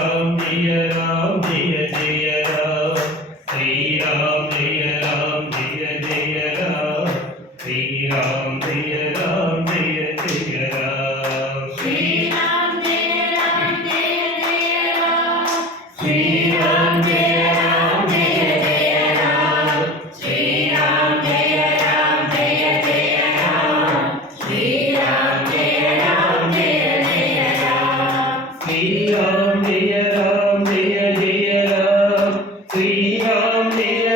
Ram Jai Ram Jai Jai Ram Shri Ram Jai Ram Jai Jai Ram Shri Ram Jai Ram Jai Jai Ram Shri Ram Jai Ram Jai Jai Ram Shri Ram Jai Ram Jai Jai Ram Shri Ram Jai Ram Jai Jai Ram Shri Ram Jai Ram Jai Jai Ram Shri Ram Jai Ram Jai Jai Ram Shri Ram Jai